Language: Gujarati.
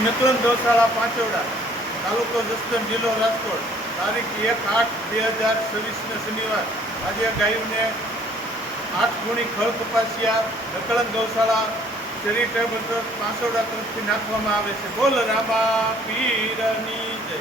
શ્રી નકલન ગૌશાળા પાંચોડા, તાલુકો જસદણ, જિલ્લો રાજકોટ, તારીખ 1/8/2026 શનિવાર આજે ગાયોને 8 ગુણી ખળ કપાસિયા નકલન ગૌશાળા ચેરિટેબલ ટ્રસ્ટ પાંચોડા તરફથી નાખવામાં આવે છે. બોલ રામા પીરની જય.